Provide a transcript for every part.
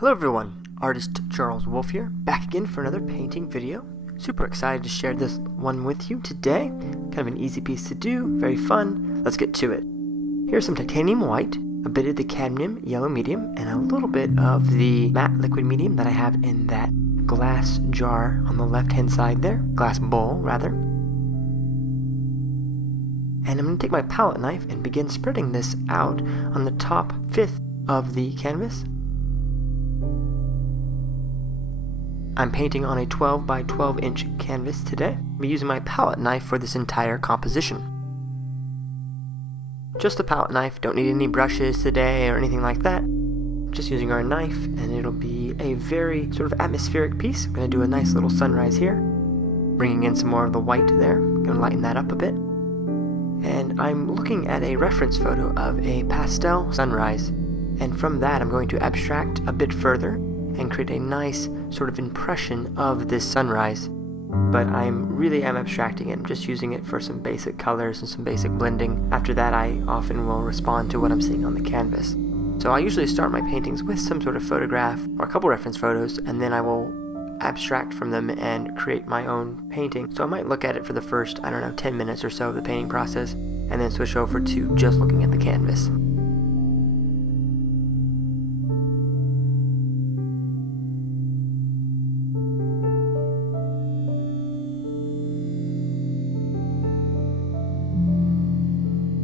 Hello everyone, Artist Charles Wolf here, back again for another painting video. Super excited to share this one with you today. Kind of an easy piece to do, very fun. Let's get to it. Here's some titanium white, a bit of the cadmium yellow medium, and a little bit of the matte liquid medium that I have in that glass jar on the left hand side there, glass bowl rather. And I'm going to take my palette knife and begin spreading this out on the top fifth of the canvas. I'm painting on a 12 by 12 inch canvas today. I'm using my palette knife for this entire composition. Just a palette knife, don't need any brushes today or anything like that. Just using our knife, and it'll be a very sort of atmospheric piece. I'm going to do a nice little sunrise here, bringing in some more of the white there. I'm going to lighten that up a bit. And I'm looking at a reference photo of a pastel sunrise, and from that I'm going to abstract a bit further and create a nice sort of impression of this sunrise. But I really am abstracting it. I'm just using it for some basic colors and some basic blending. After that, I often will respond to what I'm seeing on the canvas. So I usually start my paintings with some sort of photograph or a couple reference photos, and then I will abstract from them and create my own painting. So I might look at it for the first, 10 minutes or so of the painting process, and then switch over to just looking at the canvas.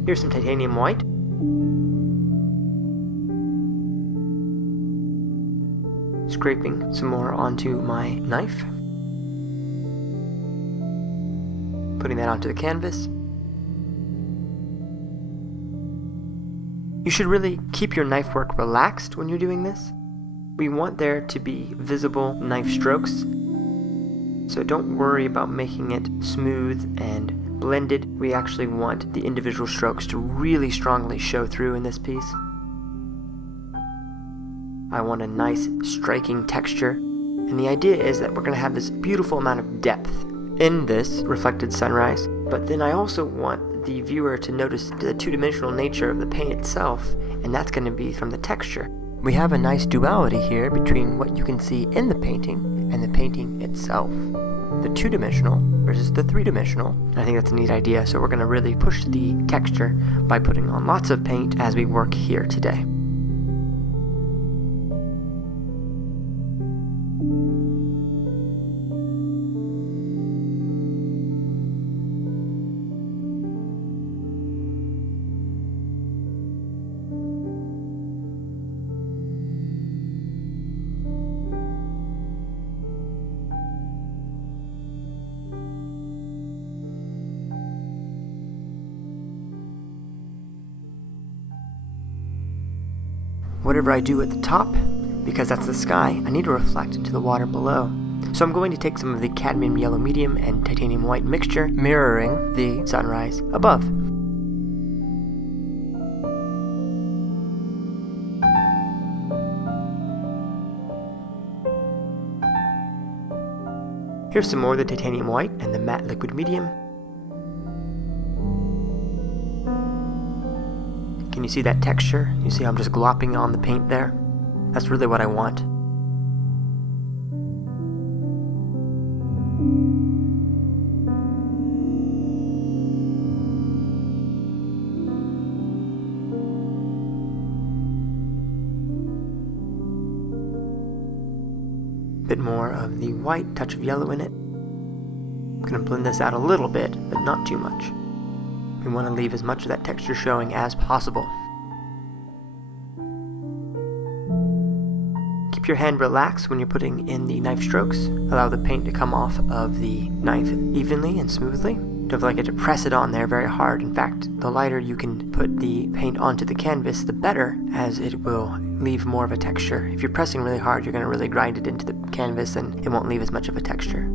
Here's some titanium white. Scraping some more onto my knife. Putting that onto the canvas. You should really keep your knife work relaxed when you're doing this. We want there to be visible knife strokes, so don't worry about making it smooth and blended. We actually want the individual strokes to really strongly show through in this piece. I want a nice striking texture, and the idea is that we're going to have this beautiful amount of depth in this reflected sunrise, but then I also want the viewer to notice the two-dimensional nature of the paint itself, and that's going to be from the texture. We have a nice duality here between what you can see in the painting and the painting itself. The two-dimensional versus the three-dimensional. I think that's a neat idea, so we're going to really push the texture by putting on lots of paint as we work here today. Whatever I do at the top, because that's the sky, I need to reflect into the water below. So I'm going to take some of the cadmium yellow medium and titanium white mixture, mirroring the sunrise above. Here's some more of the titanium white and the matte liquid medium. Can you see that texture? You see how I'm just glopping on the paint there? That's really what I want. Bit more of the white, touch of yellow in it. I'm going to blend this out a little bit, but not too much. We want to leave as much of that texture showing as possible. Keep your hand relaxed when you're putting in the knife strokes. Allow the paint to come off of the knife evenly and smoothly. Don't feel like you have to press it on there very hard. In fact, the lighter you can put the paint onto the canvas, the better, as it will leave more of a texture. If you're pressing really hard, you're going to really grind it into the canvas and it won't leave as much of a texture.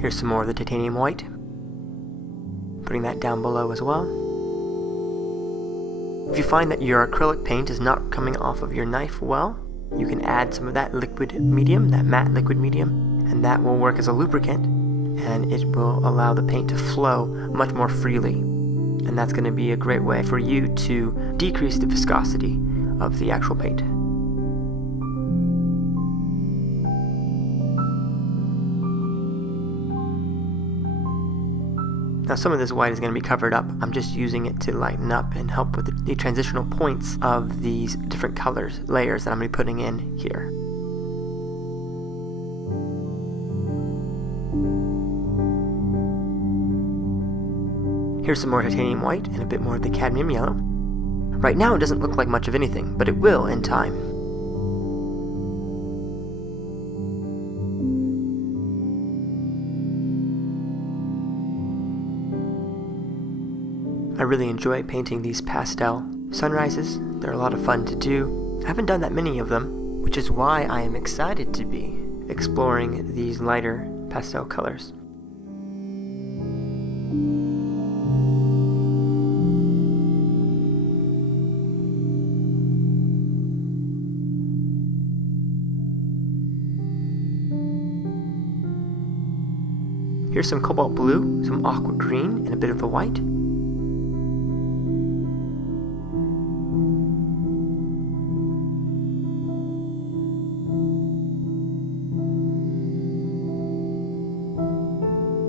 Here's some more of the titanium white. Putting that down below as well. If you find that your acrylic paint is not coming off of your knife well, you can add some of that liquid medium, that matte liquid medium, and that will work as a lubricant, and it will allow the paint to flow much more freely. and that's going to be a great way for you to decrease the viscosity of the actual paint. Now some of this white is going to be covered up. I'm just using it to lighten up and help with the transitional points of these different layers that I'm going to be putting in here. Here's some more titanium white and a bit more of the cadmium yellow. Right now it doesn't look like much of anything, but it will in time. I really enjoy painting these pastel sunrises. They're a lot of fun to do. I haven't done that many of them, which is why I am excited to be exploring these lighter pastel colors. Here's some Cobalt Blue, some Aqua Green, and a bit of the white.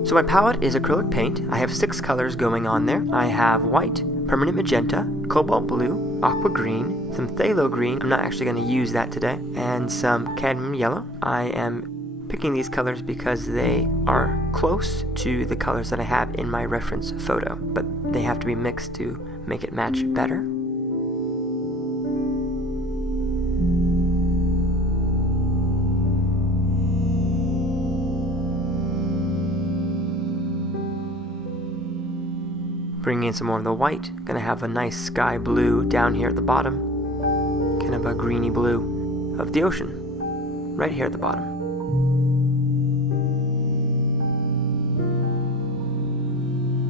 So my palette is acrylic paint. I have 6 colors going on there. I have white, permanent magenta, cobalt blue, aqua green, some phthalo green, I'm not actually going to use that today, and some cadmium yellow. I am picking these colors because they are close to the colors that I have in my reference photo, but they have to be mixed to make it match better. Bringing in some more of the white, gonna have a nice sky blue down here at the bottom, kind of a greeny blue of the ocean, right here at the bottom.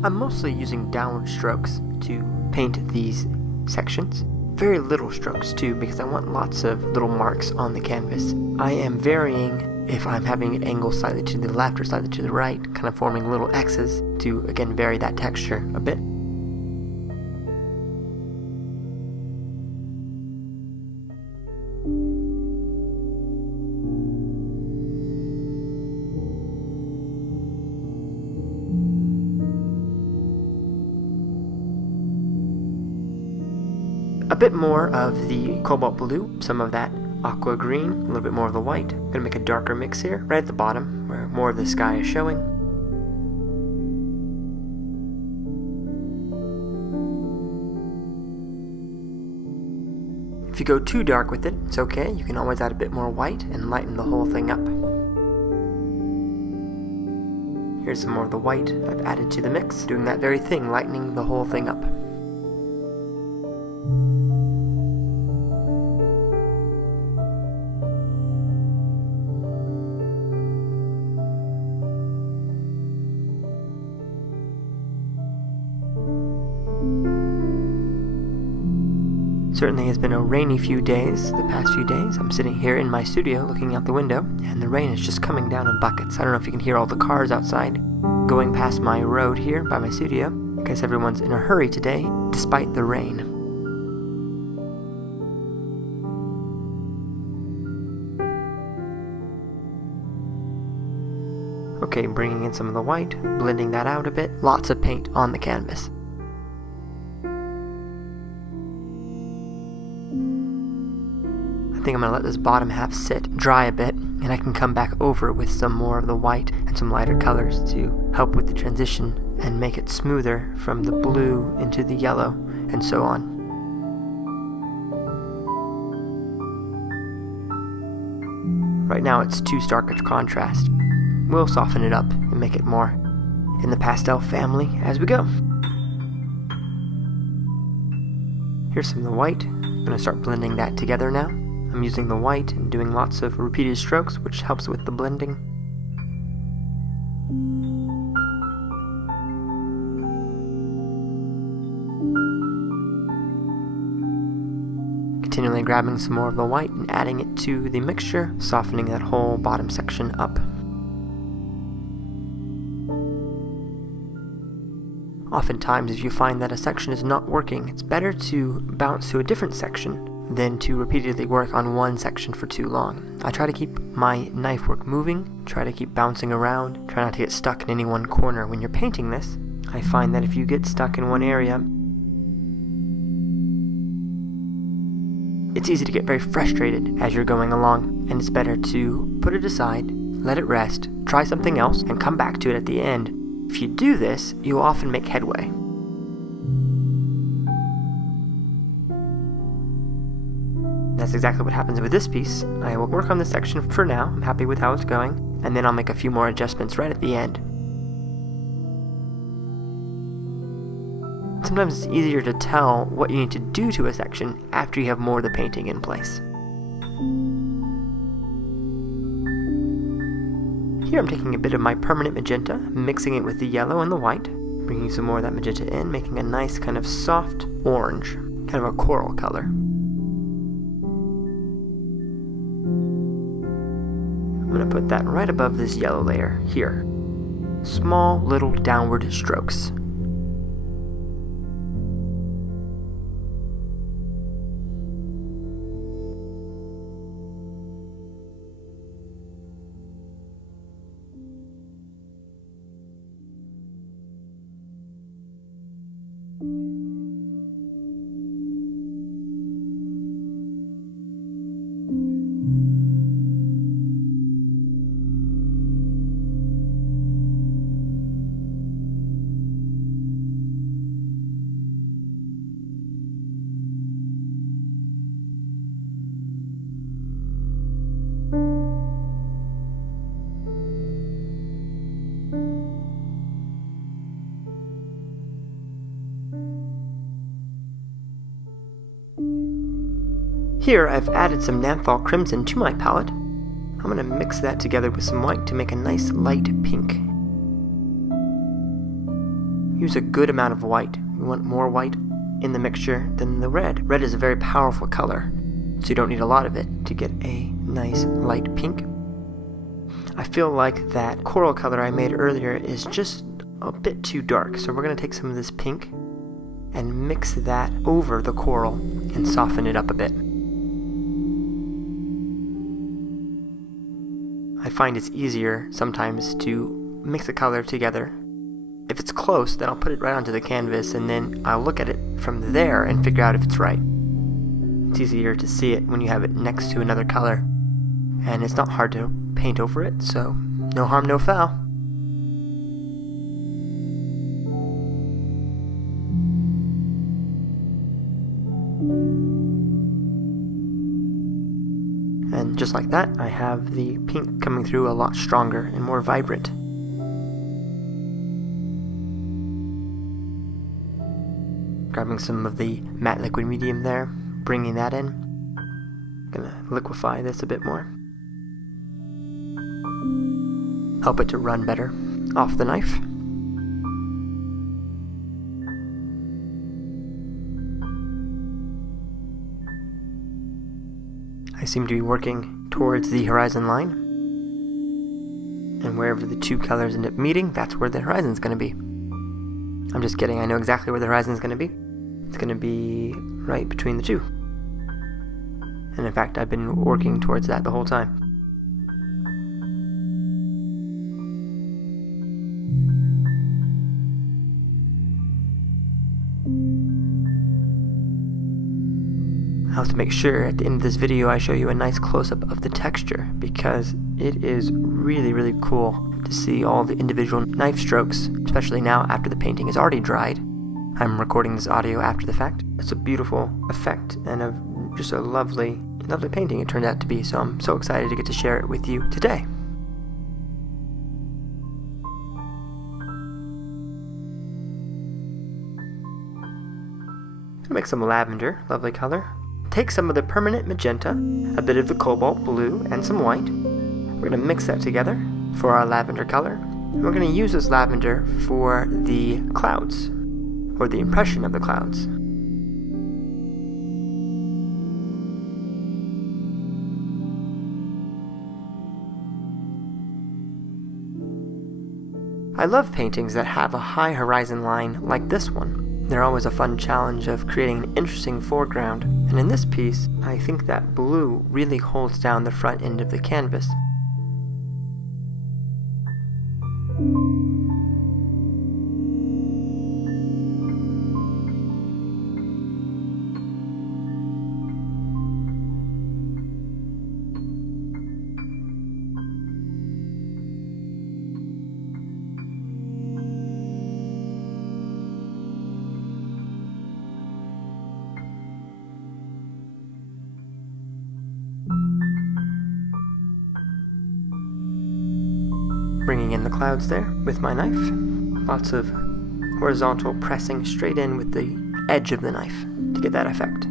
I'm mostly using downward strokes to paint these sections. Very little strokes too, because I want lots of little marks on the canvas. I am varying if I'm having an angle slightly to the left or slightly to the right, kind of forming little X's to, again, vary that texture a bit. A bit more of the cobalt blue, some of that aqua green, a little bit more of the white. I'm gonna make a darker mix here, right at the bottom, where more of the sky is showing. If you go too dark with it, it's okay. You can always add a bit more white and lighten the whole thing up. Here's some more of the white I've added to the mix, doing that very thing, lightening the whole thing up. Certainly has been a rainy few days, the past few days. I'm sitting here in my studio looking out the window, and the rain is just coming down in buckets. I don't know if you can hear all the cars outside going past my road here by my studio. I guess everyone's in a hurry today, despite the rain. Okay, bringing in some of the white, blending that out a bit. Lots of paint on the canvas. I think I'm going to let this bottom half sit, dry a bit, and I can come back over with some more of the white and some lighter colors to help with the transition and make it smoother from the blue into the yellow and so on. Right now it's too stark a contrast. We'll soften it up and make it more in the pastel family as we go. Here's some of the white. I'm going to start blending that together now. I'm using the white and doing lots of repeated strokes, which helps with the blending. Continually grabbing some more of the white and adding it to the mixture, softening that whole bottom section up. Oftentimes, if you find that a section is not working, it's better to bounce to a different section than to repeatedly work on one section for too long. I try to keep my knife work moving, try to keep bouncing around, try not to get stuck in any one corner. When you're painting this, I find that if you get stuck in one area, it's easy to get very frustrated as you're going along, and it's better to put it aside, let it rest, try something else, and come back to it at the end. If you do this, you'll often make headway. That's exactly what happens with this piece. I will work on this section for now. I'm happy with how it's going, and then I'll make a few more adjustments right at the end. Sometimes it's easier to tell what you need to do to a section after you have more of the painting in place. Here I'm taking a bit of my permanent magenta, mixing it with the yellow and the white, bringing some more of that magenta in, making a nice kind of soft orange, kind of a coral color. I'm going to put that right above this yellow layer here. Small little downward strokes. Here I've added some NAPHTHOL crimson to my palette. I'm going to mix that together with some white to make a nice light pink. Use a good amount of white. You want more white in the mixture than the red. Red is a very powerful color, so you don't need a lot of it to get a nice light pink. I feel like that coral color I made earlier is just a bit too dark, so we're going to take some of this pink and mix that over the coral and soften it up a bit. I find it's easier sometimes to mix the color together. If it's close, then I'll put it right onto the canvas and then I'll look at it from there and figure out if it's right. It's easier to see it when you have it next to another color, and it's not hard to paint over it, so no harm, no foul. And just like that, I have the pink coming through a lot stronger and more vibrant. Grabbing some of the matte liquid medium there, bringing that in. Gonna liquefy this a bit more. Help it to run better off the knife. I seem to be working towards the horizon line, and wherever the two colors end up meeting, that's where the horizon's going to be. I'm just kidding, I know exactly where the horizon's going to be. It's going to be right between the two. And in fact, I've been working towards that the whole time. I'll have to make sure at the end of this video I show you a nice close-up of the texture, because it is really, really cool to see all the individual knife strokes, especially now after the painting is already dried. I'm recording this audio after the fact. It's a beautiful effect and just a lovely, lovely painting it turned out to be, so I'm so excited to get to share it with you today. I'll make some lavender, lovely color. Take some of the permanent magenta, a bit of the cobalt blue, and some white. We're going to mix that together for our lavender color. And we're going to use this lavender for the clouds, or the impression of the clouds. I love paintings that have a high horizon line like this one. They're always a fun challenge of creating an interesting foreground, and in this piece, I think that blue really holds down the front end of the canvas. Bringing in the clouds there with my knife. Lots of horizontal pressing straight in with the edge of the knife to get that effect.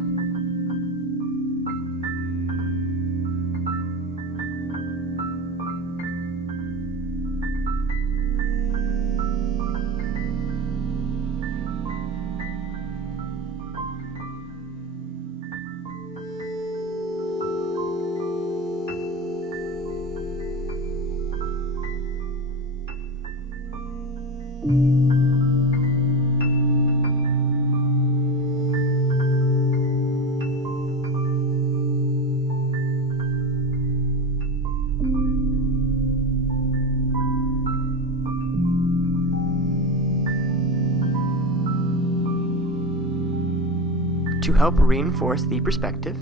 To help reinforce the perspective,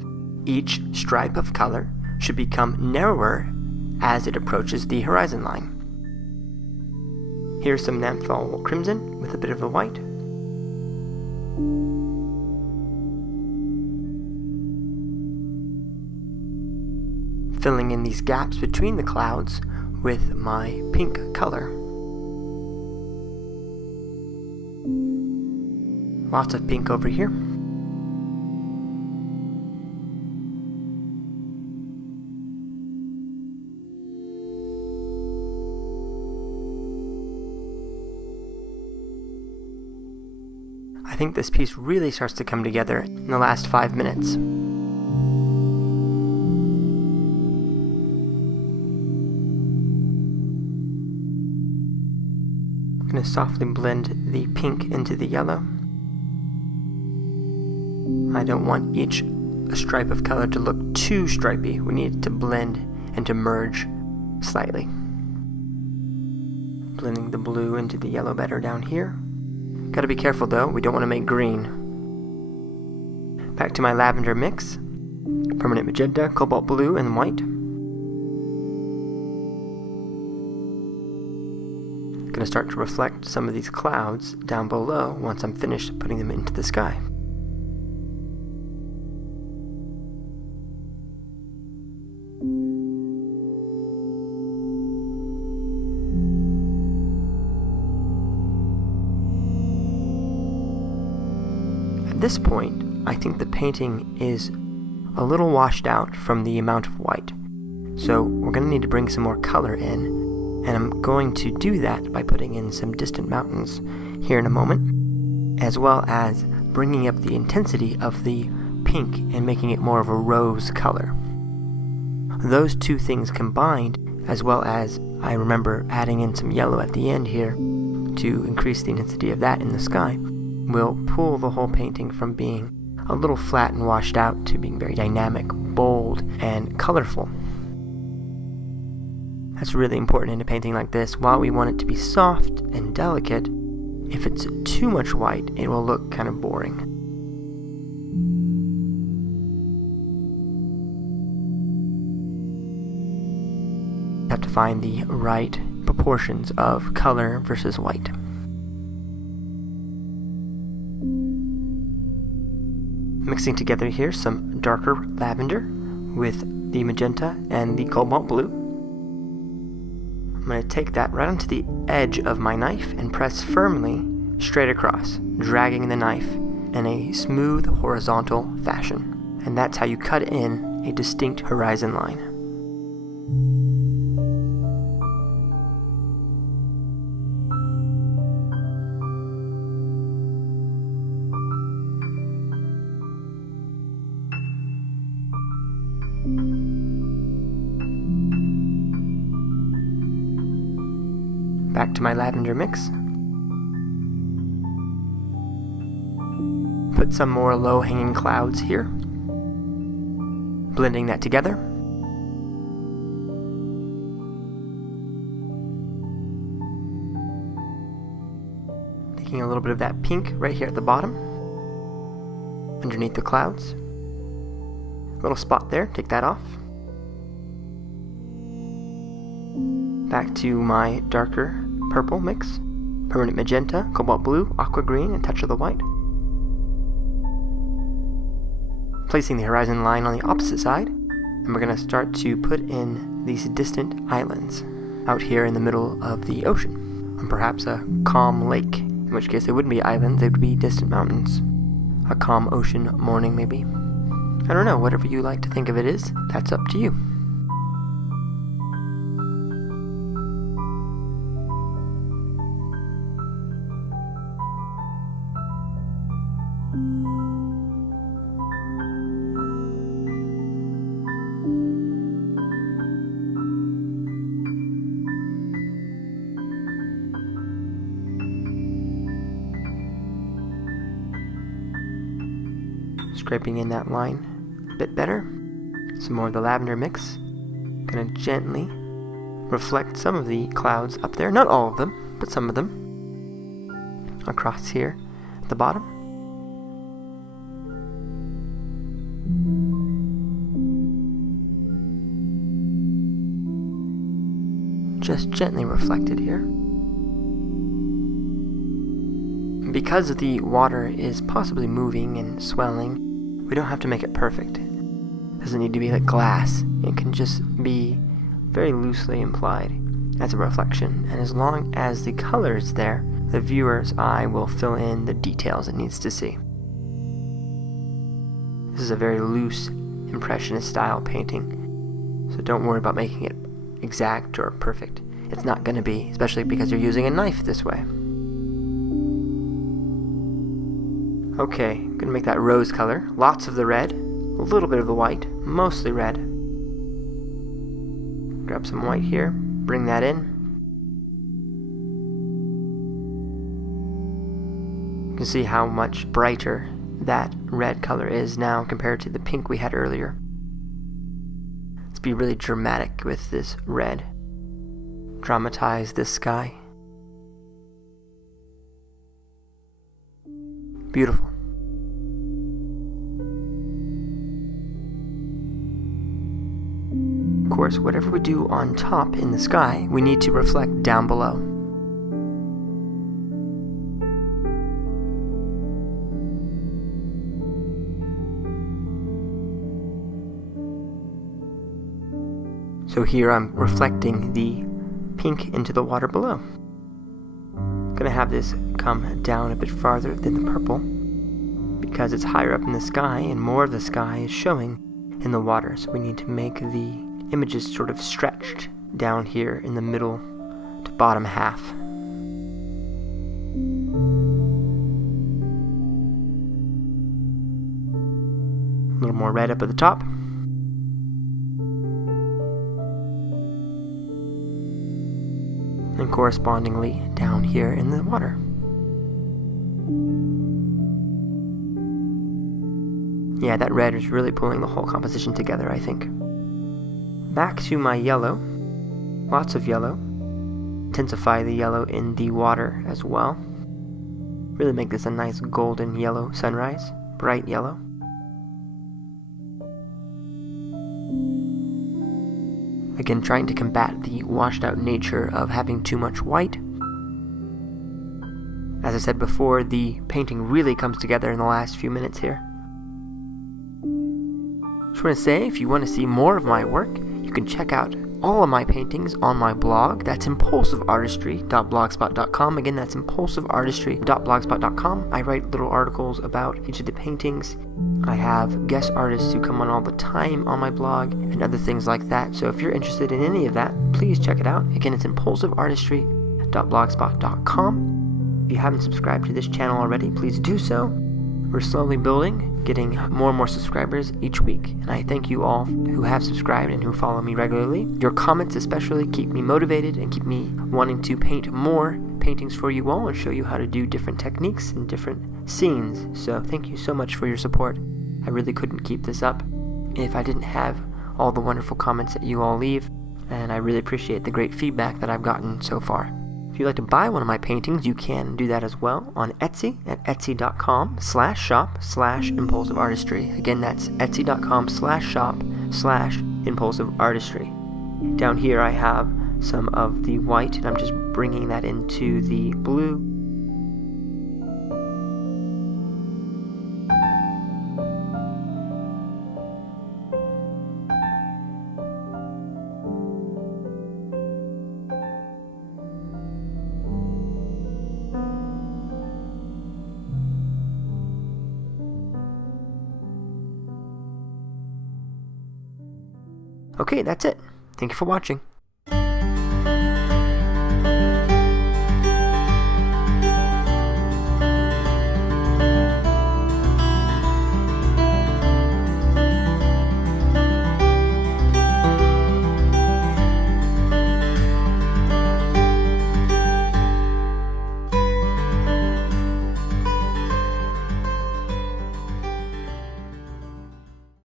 each stripe of color should become narrower as it approaches the horizon line. Here's some NAPHTHOL crimson with a bit of the white. Filling in these gaps between the clouds with my pink color. Lots of pink over here. I think this piece really starts to come together in the last 5 minutes. I'm going to softly blend the pink into the yellow. I don't want each stripe of color to look too stripy. We need it to blend and to merge slightly. Blending the blue into the yellow better down here. Gotta be careful though, we don't want to make green. Back to my lavender mix. Permanent magenta, cobalt blue, and white. Gonna start to reflect some of these clouds down below once I'm finished putting them into the sky. At this point, I think the painting is a little washed out from the amount of white. So we're going to need to bring some more color in, and I'm going to do that by putting in some distant mountains here in a moment, as well as bringing up the intensity of the pink and making it more of a rose color. Those two things combined, as well as I remember adding in some yellow at the end here to increase the intensity of that in the sky, will pull the whole painting from being a little flat and washed out to being very dynamic, bold, and colorful. That's really important in a painting like this. While we want it to be soft and delicate, if it's too much white, it will look kind of boring. You have to find the right proportions of color versus white. Mixing together here some darker lavender with the magenta and the cobalt blue. I'm going to take that right onto the edge of my knife and press firmly straight across, dragging the knife in a smooth horizontal fashion. And that's how you cut in a distinct horizon line. Back to my lavender mix. Put some more low-hanging clouds here. Blending that together. Taking a little bit of that pink right here at the bottom, underneath the clouds. Little spot there, take that off. Back to my darker purple mix. Permanent Magenta, Cobalt Blue, Aqua Green, and touch of the white. Placing the horizon line on the opposite side, and we're going to start to put in these distant islands out here in the middle of the ocean, and perhaps a calm lake, in which case they wouldn't be islands, they would be distant mountains. A calm ocean morning, maybe. I don't know, whatever you like to think of it is, that's up to you. Scraping in that line a bit better. Some more of the lavender mix. Gonna gently reflect some of the clouds up there, not all of them, but some of them, across here at the bottom. Just gently reflected here. Because the water is possibly moving and swelling, we don't have to make it perfect. It doesn't need to be like glass. It can just be very loosely implied as a reflection. And as long as the color is there, the viewer's eye will fill in the details it needs to see. This is a very loose impressionist style painting, so don't worry about making it exact or perfect. It's not going to be, especially because you're using a knife this way. Okay, I'm going to make that rose color. Lots of the red, a little bit of the white, mostly red. Grab some white here, bring that in. You can see how much brighter that red color is now compared to the pink we had earlier. Let's be really dramatic with this red. Dramatize this sky. Beautiful. Of course, whatever we do on top in the sky, we need to reflect down below. So here I'm reflecting the pink into the water below. I'm gonna have this come down a bit farther than the purple because it's higher up in the sky and more of the sky is showing in the water. So we need to make the images sort of stretched down here in the middle to bottom half. A little more red up at the top. And correspondingly down here in the water. Yeah, that red is really pulling the whole composition together, I think. Back to my yellow. Lots of yellow. Intensify the yellow in the water as well. Really make this a nice golden yellow sunrise. Bright yellow. Again, trying to combat the washed out nature of having too much white. As I said before, the painting really comes together in the last few minutes here. Just want to say, if you want to see more of my work, you can check out all of my paintings on my blog. That's impulsiveartistry.blogspot.com. Again, that's impulsiveartistry.blogspot.com. I write little articles about each of the paintings. I have guest artists who come on all the time on my blog and other things like that. So if you're interested in any of that, please check it out. Again, it's impulsiveartistry.blogspot.com. If you haven't subscribed to this channel already, please do so. We're slowly building, getting more and more subscribers each week, and I thank you all who have subscribed and who follow me regularly. Your comments especially keep me motivated and keep me wanting to paint more paintings for you all and show you how to do different techniques and different scenes. So thank you so much for your support. I really couldn't keep this up if I didn't have all the wonderful comments that you all leave, and I really appreciate the great feedback that I've gotten so far. If you'd like to buy one of my paintings, you can do that as well on Etsy at etsy.com/shop/impulsiveartistry. Again, that's etsy.com/shop/impulsiveartistry. Down here I have some of the white, and I'm just bringing that into the blue. Okay, that's it. Thank you for watching.